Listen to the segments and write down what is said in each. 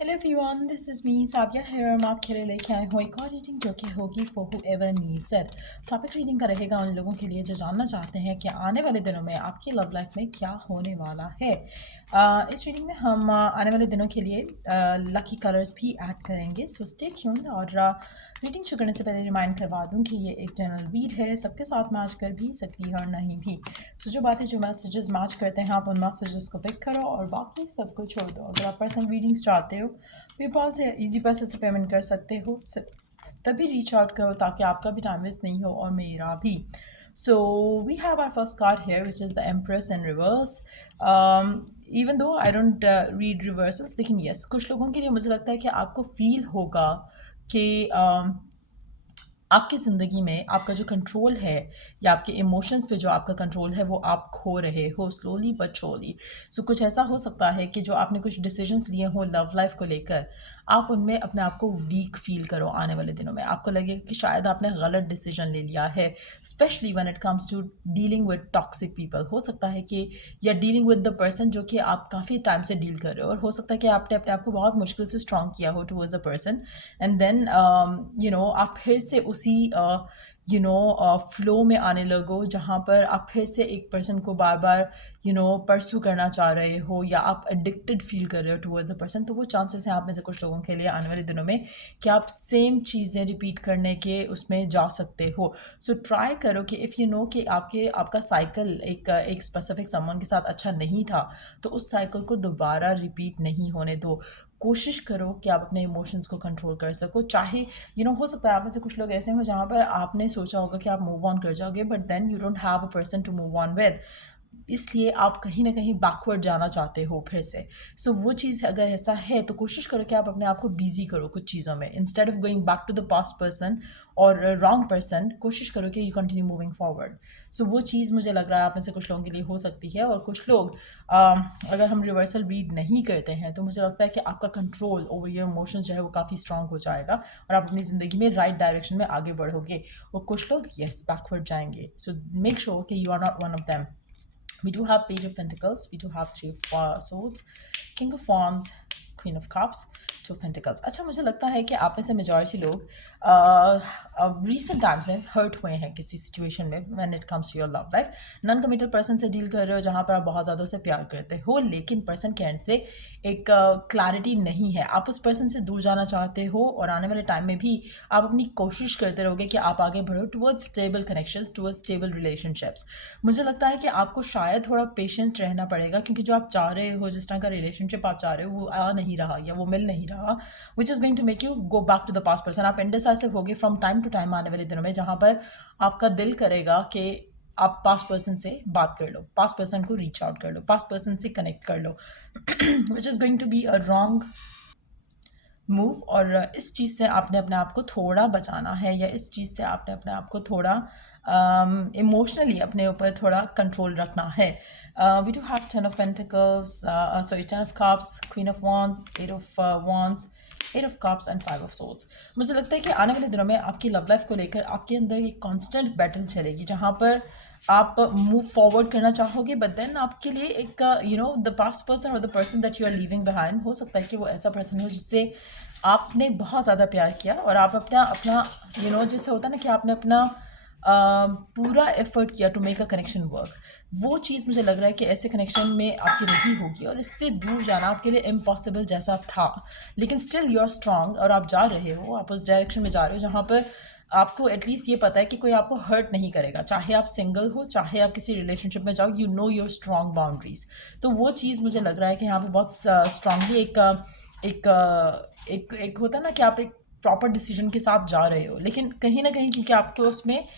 Hello everyone, this is me Sadia है और मैं आपके लिए लेके आई हूँ एक और रीडिंग जो कि होगी for whoever needs it. Topic reading का रहेगा उन लोगों के लिए जो जानना चाहते हैं कि आने वाले दिनों में आपकी लव लाइफ में क्या होने वाला है। इस रीडिंग में हम आने वाले दिनों के लिए लकी कलर्स भी ऐड करेंगे, सो स्टे ट्यून्ड। और रीडिंग शुरू करने से पहले रिमाइंड करवा दूँ कि ये एक जनरल रीड है, सबके साथ मैच कर भी सकती है और नहीं भी। सो जो बातें जो मैसेजेस मैच करते हैं आप उन मैसेजेस को पिक करो और बाकी सबको छोड़ दो। अगर आप पर्सनल रीडिंग्स चाहते हो पेपाल से इजी पैसे से पेमेंट कर सकते हो, तभी रीच आउट करो ताकि आपका भी टाइम वेस्ट नहीं हो और मेरा भी। So we have our first card here which is the empress in reverse. Even though I don't read reverses, लेकिन यस कुछ लोगों के लिए मुझे लगता है कि आपको फील होगा कि आपकी ज़िंदगी में आपका जो कंट्रोल है या आपके इमोशंस पे जो आपका कंट्रोल है वो आप खो रहे हो स्लोली बट श्योरली। सो कुछ ऐसा हो सकता है कि जो आपने कुछ डिसीजंस लिए हो लव लाइफ को लेकर, आप उनमें अपने आप को वीक फील करो। आने वाले दिनों में आपको लगेगा कि शायद आपने गलत डिसीजन ले लिया है, specially when it comes to dealing with toxic people. हो सकता है कि या डीलिंग विद द पर्सन जो कि आप काफ़ी टाइम से डील कर रहे हो, और हो सकता है कि आपने अपने आप को बहुत मुश्किल से स्ट्रॉन्ग किया हो towards a person, and then आप फिर से उसी फ्लो में आने लगो जहाँ पर आप फिर से एक पर्सन को बार बार परसू करना चाह रहे हो या आप एडिक्टेड फील कर रहे हो टुवर्ड्स अ पर्सन। तो वो चांसेस हैं आप में से कुछ लोगों के लिए आने वाले दिनों में कि आप सेम चीज़ें रिपीट करने के उसमें जा सकते हो। सो ट्राई करो कि इफ़ यू नो कि आपका साइकिल एक स्पेसिफिक समवन के साथ अच्छा नहीं था, तो उस साइकिल को दोबारा रिपीट नहीं होने दो। कोशिश करो कि आप अपने इमोशंस को कंट्रोल कर सको। चाहे हो सकता है आप में से कुछ लोग ऐसे हो जहाँ पर आपने सोचा होगा कि आप मूव ऑन कर जाओगे, but then you don't have a person to move on with, इसलिए आप कहीं ना कहीं बैकवर्ड जाना चाहते हो फिर से। सो वो चीज़ अगर ऐसा है तो कोशिश करो कि आप अपने आप को बिजी करो कुछ चीज़ों में, instead of going back to the past person और रॉन्ग पर्सन। कोशिश करो कि you continue moving forward. So वो चीज़ मुझे लग रहा है आप में से कुछ लोगों के लिए हो सकती है। और कुछ लोग अगर हम रिवर्सल रीड नहीं करते हैं तो मुझे लगता है कि आपका कंट्रोल ओवर योर इमोशंस जो है वो काफ़ी स्ट्रांग हो जाएगा और आप अपनी ज़िंदगी में राइट डायरेक्शन में आगे बढ़ोगे। और कुछ लोग यस बैकवर्ड जाएंगे। सो मेक श्योर कि you are not one of them. We do have Page of Pentacles, we do have Three of Swords, King of Wands, Queen of Cups, Two of Pentacles। अच्छा, मुझे लगता है कि आप में से मेजॉरिटी लोग रिसेंट टाइम्स में हर्ट हुए हैं किसी सिचुएशन में when it comes to your love life. Non committal person से डील कर रहे हो जहाँ पर आप बहुत ज़्यादा उसे प्यार करते हो, लेकिन पर्सन के एंड से एक क्लैरिटी नहीं है। आप उस पर्सन से दूर जाना चाहते हो और आने वाले टाइम में भी आप अपनी कोशिश करते रहोगे कि आप आगे बढ़ो towards stable connections, towards stable relationships. मुझे लगता है कि आपको शायद थोड़ा पेशेंट रहना पड़ेगा, क्योंकि जो आप चाह रहे हो, जिस तरह का रिलेशनशिप आप चाह रहे हो वो आ नहीं रहा या वो मिल नहीं रहा, which is going to make you go back to the past person. आप इंडिसाइसिव होगे फ्रॉम टाइम टू टाइम आने वाले दिनों में, जहाँ पर आपका दिल करेगा कि आप पास्ट पर्सन से बात कर लो, पास्ट पर्सन को रीच आउट कर लो, पास्ट पर्सन से कनेक्ट कर लो, which is going to be a wrong move. और इस चीज़ से आपने अपने आप को थोड़ा बचाना है, या इस चीज़ से आपने अपने आप को थोड़ा इमोशनली अपने ऊपर थोड़ा कंट्रोल रखना है। We do have ten of pentacles, sorry ten of cups, queen of wands, eight of wands, eight of cups and five of swords. मुझे लगता है कि आने वाले दिनों में आपकी लव लाइफ को लेकर आपके अंदर एक कांस्टेंट बैटल चलेगी, जहाँ पर आप मूव फॉरवर्ड करना चाहोगे, बट देन आपके लिए एक द पास्ट पर्सन और the person that you are leaving behind, हो सकता है कि वो ऐसा पर्सन हो जिससे आपने बहुत ज़्यादा प्यार किया और आप अपना अपना जैसे होता है ना कि आपने अपना पूरा एफर्ट किया to make a connection work. वो चीज़ मुझे लग रहा है कि ऐसे कनेक्शन में आपकी रही होगी और इससे दूर जाना आपके लिए इम्पॉसिबल जैसा था, लेकिन स्टिल यू आर स्ट्रांग और आप जा रहे हो, आप उस डायरेक्शन में जा रहे हो जहाँ पर आपको एटलीस्ट ये पता है कि कोई आपको हर्ट नहीं करेगा, चाहे आप सिंगल हो चाहे आप किसी रिलेशनशिप में जाओ, you know your strong boundaries. तो वो चीज़ मुझे लग रहा है कि यहाँ पे बहुत स्ट्रांगली एक एक एक होता है ना कि आप एक प्रॉपर डिसीजन के साथ जा रहे हो, लेकिन कहीं ना कहीं क्योंकि आपको उसमें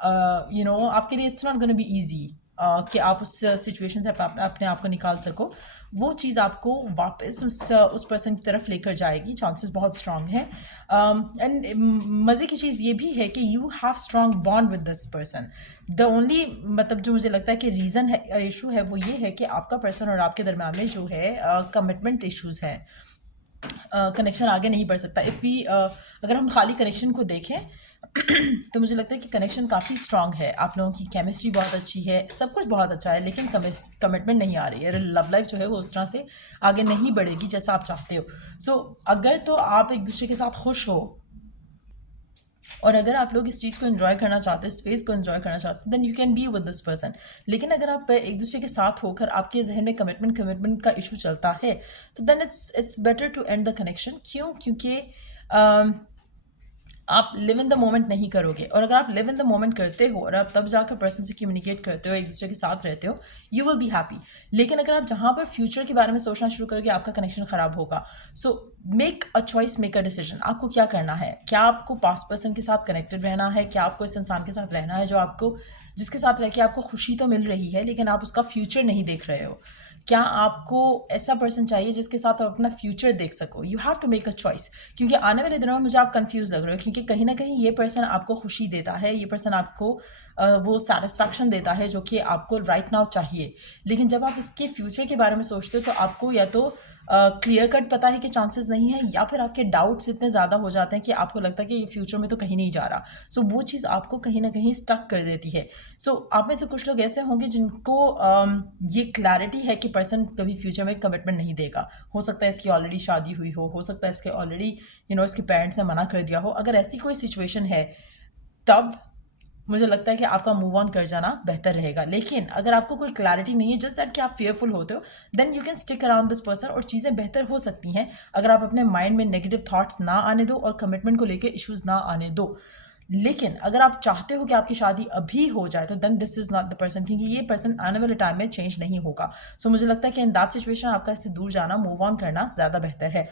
आपके लिए it's not gonna be easy कि आप उस सिचुएशन से अपने आप को निकाल सको। वो चीज़ आपको वापस उस पर्सन की तरफ लेकर जाएगी, चांसेस बहुत स्ट्रांग हैं। एंड मज़े की चीज़ ये भी है कि you have strong bond with this person. The only मतलब जो मुझे लगता है कि रीज़न है, इशू है, वो ये है कि आपका पर्सन और आपके दरम्यान में जो है कमिटमेंट इश्यूज़ हैं। कनेक्शन आगे नहीं बढ़ सकता। अगर हम खाली कनेक्शन को देखें तो मुझे लगता है कि कनेक्शन काफ़ी स्ट्रांग है, आप लोगों की केमिस्ट्री बहुत अच्छी है, सब कुछ बहुत अच्छा है, लेकिन कमिटमेंट नहीं आ रही है। लव लाइफ जो है वो उस तरह से आगे नहीं बढ़ेगी जैसा आप चाहते हो। अगर तो आप एक दूसरे के साथ खुश हो और अगर आप लोग इस चीज़ को एंजॉय करना चाहते हैं, इस फेज़ को एंजॉय करना चाहते हैं, then you can be with this person. लेकिन अगर आप एक दूसरे के साथ होकर आपके जहन में कमिटमेंट का इशू चलता है, तो then it's better to end the connection. क्यों? क्योंकि आप लिव इन द मोमेंट नहीं करोगे। और अगर आप लिव इन द मोमेंट करते हो और आप तब जाकर पर्सन से कम्युनिकेट करते हो, एक दूसरे के साथ रहते हो, यू विल बी हैप्पी। लेकिन अगर आप जहाँ पर फ्यूचर के बारे में सोचना शुरू करोगे, आपका कनेक्शन ख़राब होगा। So make a choice, make a decision. आपको क्या करना है? क्या आपको पास्ट पर्सन के साथ कनेक्टेड रहना है? क्या आपको इस इंसान के साथ रहना है जिसके साथ रह के आपको खुशी तो मिल रही है लेकिन आप उसका फ्यूचर नहीं देख रहे हो? क्या आपको ऐसा पर्सन चाहिए जिसके साथ आप अपना फ्यूचर देख सको? You have to make a choice. क्योंकि आने वाले दिनों में मुझे आप कंफ्यूज लग रहे हो, क्योंकि कहीं ना कहीं ये पर्सन आपको खुशी देता है, ये पर्सन आपको वो सेटिस्फैक्शन देता है जो कि आपको राइट नाउ चाहिए। लेकिन जब आप इसके फ्यूचर के बारे में सोचते हो तो आपको या तो क्लियर कट पता है कि चांसेस नहीं है, या फिर आपके डाउट्स इतने ज़्यादा हो जाते हैं कि आपको लगता है कि ये फ्यूचर में तो कहीं नहीं जा रहा। वो चीज़ आपको कहीं ना कहीं स्टक कर देती है। आप में से कुछ लोग ऐसे होंगे जिनको ये क्लैरिटी है कि पर्सन कभी फ्यूचर में कमिटमेंट नहीं देगा। हो सकता है इसकी ऑलरेडी शादी हुई हो सकता है इसके ऑलरेडी इसके पेरेंट्स ने मना कर दिया हो। अगर ऐसी कोई सिचुएशन है तब मुझे लगता है कि आपका मूव ऑन कर जाना बेहतर रहेगा। लेकिन अगर आपको कोई क्लैरिटी नहीं है, जस्ट दैट कि आप फेयरफुल होते हो, then you can stick around this person और चीज़ें बेहतर हो सकती हैं अगर आप अपने माइंड में नेगेटिव थॉट्स ना आने दो और कमिटमेंट को लेकर इश्यूज ना आने दो। लेकिन अगर आप चाहते हो कि आपकी शादी अभी हो जाए तो then this is not the person, क्योंकि ये पर्सन आने वाले टाइम में चेंज नहीं होगा। मुझे लगता है कि इन दैट सिचुएशन आपका इससे दूर जाना, मूव ऑन करना ज़्यादा बेहतर है।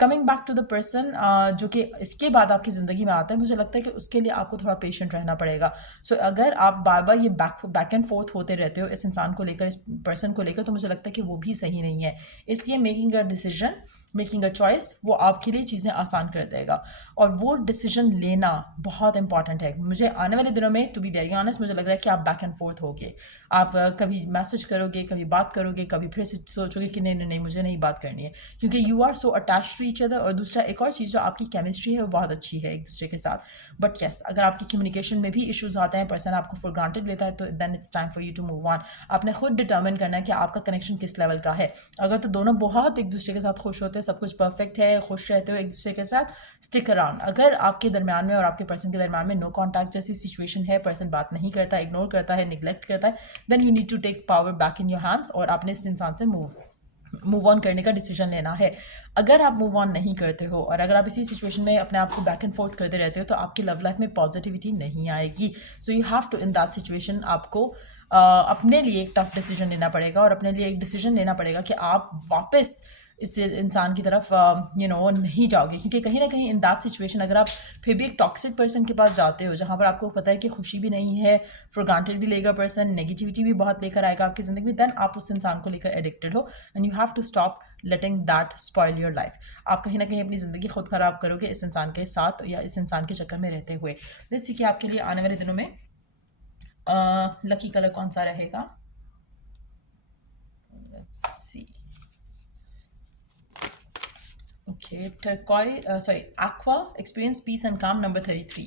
Coming back to the person जो कि इसके बाद आपकी ज़िंदगी में आता है, मुझे लगता है कि उसके लिए आपको थोड़ा पेशेंट रहना पड़ेगा। अगर आप बार बार ये बैक एंड फोर्थ होते रहते हो इस इंसान को लेकर, इस पर्सन को लेकर, तो मुझे लगता है कि वो भी सही नहीं है। इसलिए making a decision, making a choice, वो आपके लिए चीज़ें आसान कर देगा। और वो डिसीजन लेना बहुत इंपॉर्टेंट है। मुझे आने वाले दिनों में, टू बी वेरी ऑनेस्ट, मुझे लग रहा है कि आप बैक एंड फोर्थ होगे। आप कभी मैसेज करोगे, कभी बात करोगे, कभी फिर से सोचोगे कि नहीं मुझे नहीं बात करनी है, क्योंकि you are so attach to each other. और दूसरा एक और चीज़, जो आपकी केमिस्ट्री है वो बहुत अच्छी है एक दूसरे के साथ। बट येस, अगर आपकी कम्युनिकेशन में भी इश्यूज आते हैं, पर्सन आपको फॉर ग्रांटेड लेता है, तो then it's time for you to move on. आपने खुद डिटर्मिन करना है कि आपका कनेक्शन किस लेवल का है। अगर तो दोनों बहुत एक दूसरे के साथ खुश होते हैं, सब कुछ परफेक्ट है, खुश रहते हो एक दूसरे के साथ, स्टिक अराउंड। अगर आपके दरमियान में और आपके पर्सन के दरमियान में नो कॉन्टैक्ट जैसी सिचुएशन है, पर्सन बात नहीं करता, इग्नोर करता है, निगलेक्ट करता है, then you need to take power back in your hands और आपने इस इंसान से मूव ऑन करने का डिसीजन लेना है। अगर आप मूव ऑन नहीं करते हो और अगर आप इसी सिचुएशन में अपने आप को बैक एंड फोर्थ करते रहते हो, तो आपकी लव लाइफ में पॉजिटिविटी नहीं आएगी। You have to, in that situation, आपको अपने लिए एक टफ डिसीजन लेना पड़ेगा और अपने लिए एक डिसीजन लेना पड़ेगा कि आप वापस इस इंसान की तरफ नहीं जाओगे। क्योंकि कहीं ना कहीं इन दैट सिचुएशन अगर आप फिर भी एक टॉक्सिक पर्सन के पास जाते हो, जहाँ पर आपको पता है कि खुशी भी नहीं है, फॉर ग्रांटेड भी लेगा पर्सन, नेगेटिविटी भी बहुत लेकर आएगा आपकी ज़िंदगी में, देन आप उस इंसान को लेकर एडिक्टेड हो and you have to stop letting that spoil your life. आप कहीं ना कहीं अपनी ज़िंदगी खुद ख़राब करोगे इस इंसान के साथ या इस इंसान के चक्कर में रहते हुए। लेट्स सी कि आपके लिए आने वाले दिनों में लकी कलर कौन सा रहेगा। Let's see. Okay, aqua, experience peace and calm, number 33.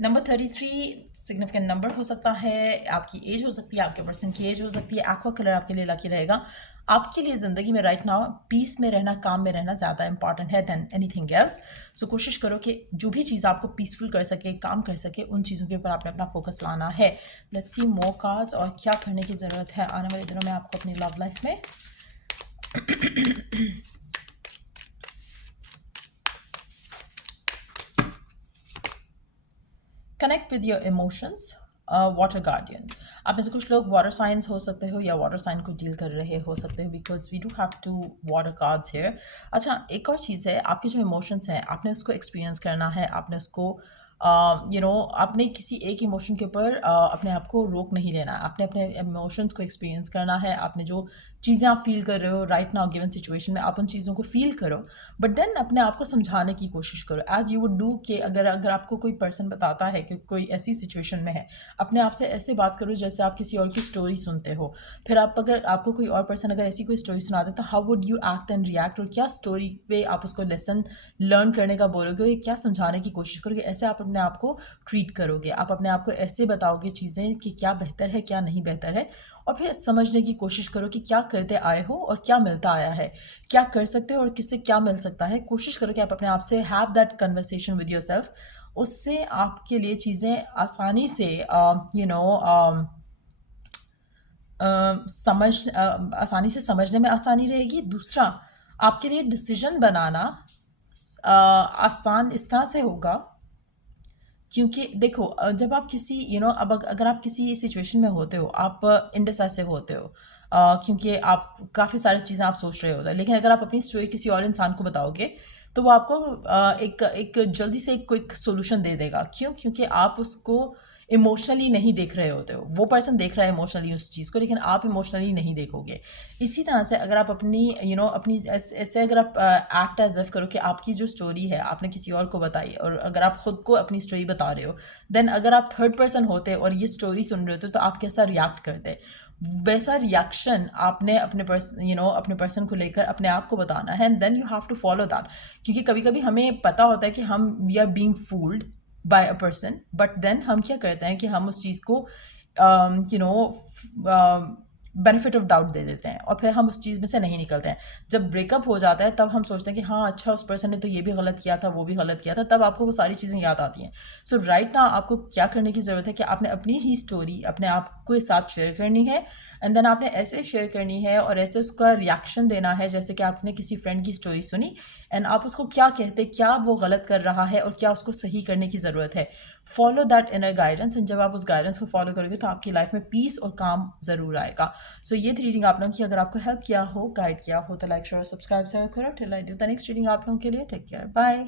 Number 33 significant number हो सकता है, आपकी एज हो सकती है, आपके पर्सन की एज हो सकती है। एक्वा कलर आपके लिए लकी रहेगा। आपके लिए ज़िंदगी में राइट नाउ पीस में रहना, काम में रहना ज़्यादा इंपॉर्टेंट है दैन एनीथिंग एल्स। कोशिश करो कि जो भी चीज़ आपको पीसफुल कर सके, काम कर सके, उन चीज़ों के ऊपर आपने अपना फोकस लाना है। लेट्स सी मोर कार्ड्स और क्या करने की ज़रूरत है आने वाले दिनों में आपको अपनी लव लाइफ में। Connect with your emotions, water guardian. आप में से कुछ लोग वाटर साइंस हो सकते हो या वाटर साइन को डील कर रहे हो सकते हो, because we do have two water cards here. अच्छा, एक और चीज़ है, आपके जो इमोशंस हैं आपने उसको एक्सपीरियंस करना है, आपने उसको आपने किसी एक इमोशन के ऊपर अपने आप को रोक नहीं लेना है। आपने अपने इमोशंस को एक्सपीरियंस करना है। आपने जो चीज़ें आप फील कर रहे हो राइट नाउ गिवन सिचुएशन में, आप उन चीज़ों को फील करो, बट देन अपने आप को समझाने की कोशिश करो एज यू वुड डू कि अगर आपको कोई पर्सन बताता है कि कोई ऐसी सिचुएशन में है, अपने आप से ऐसे बात करो जैसे आप किसी और की स्टोरी सुनते हो। फिर अगर आपको कोई और पर्सन अगर ऐसी कोई स्टोरी सुनाते तो how would you act and react, और क्या स्टोरी पे आप उसको लेसन लर्न करने का बोलोगे, और क्या समझाने की कोशिश करोगे। ऐसे आप अपने आप को ट्रीट करोगे, आप अपने आप को ऐसे बताओगे चीज़ें कि क्या बेहतर है क्या नहीं बेहतर है, और फिर समझने की कोशिश करो कि क्या करते आए हो और क्या मिलता आया है, क्या कर सकते हो और किससे क्या मिल सकता है। कोशिश करो कि आप अपने आप से have that conversation with your self. उससे आपके लिए चीज़ें आसानी से आसानी से समझने में आसानी रहेगी। दूसरा, आपके लिए डिसीजन बनाना आसान इस तरह से होगा क्योंकि देखो जब आप किसी अब अगर आप किसी सिचुएशन में होते हो, आप इंडिसाइसिव होते हो, क्योंकि आप काफ़ी सारी चीज़ें आप सोच रहे होते हैं, लेकिन अगर आप अपनी स्टोरी किसी और इंसान को बताओगे तो वो आपको एक एक जल्दी से एक क्विक सोल्यूशन दे देगा। क्यों? क्योंकि आप उसको इमोशनली नहीं देख रहे होते हो, वो पर्सन देख रहा है इमोशनली उस चीज़ को, लेकिन आप इमोशनली नहीं देखोगे। इसी तरह से अगर आप अपनी अपनी ऐसे अगर आप एक्ट एज इफ करो कि आपकी जो स्टोरी है आपने किसी और को बताई, और अगर आप खुद को अपनी स्टोरी बता रहे हो, देन अगर आप थर्ड पर्सन होते और ये स्टोरी सुन रहे होते तो आप कैसा रिएक्ट करते, वैसा रिएक्शन आपने अपने पर्सन को लेकर अपने आप को बताना है, and then you have to follow that. क्योंकि कभी कभी हमें पता होता है कि हम we are being fooled by a person, but then हम क्या करते हैं कि हम उस चीज़ को you know benefit of doubt दे देते हैं, और फिर हम उस चीज़ में से नहीं निकलते हैं। जब ब्रेकअप हो जाता है तब हम सोचते हैं कि हाँ अच्छा उस पर्सन ने तो ये भी गलत किया था वो भी गलत किया था, तब आपको वो सारी चीज़ें याद आती हैं। सो राइट नाउ आपको क्या करने की ज़रूरत है कि आपने अपनी ही स्टोरी अपने आप के साथ शेयर करनी है, एंड देन आपने ऐसे शेयर करनी है और ऐसे उसका रिएक्शन देना है जैसे कि आपने किसी फ्रेंड की स्टोरी सुनी, एंड आप उसको क्या कहते, क्या वो गलत कर रहा है और क्या उसको सही करने की ज़रूरत है। Follow that inner guidance, and जब आप उस गाइडेंस को फॉलो करोगे तो आपकी लाइफ में पीस और काम ज़रूर आएगा। सो ये थी रीडिंग आप लोगों की। अगर आपको हेल्प किया हो, गाइड किया हो, तो लाइक शेयर और सब्सक्राइब जरूर करो। Till I do the next reading आप लोगों के लिए। Take care, bye.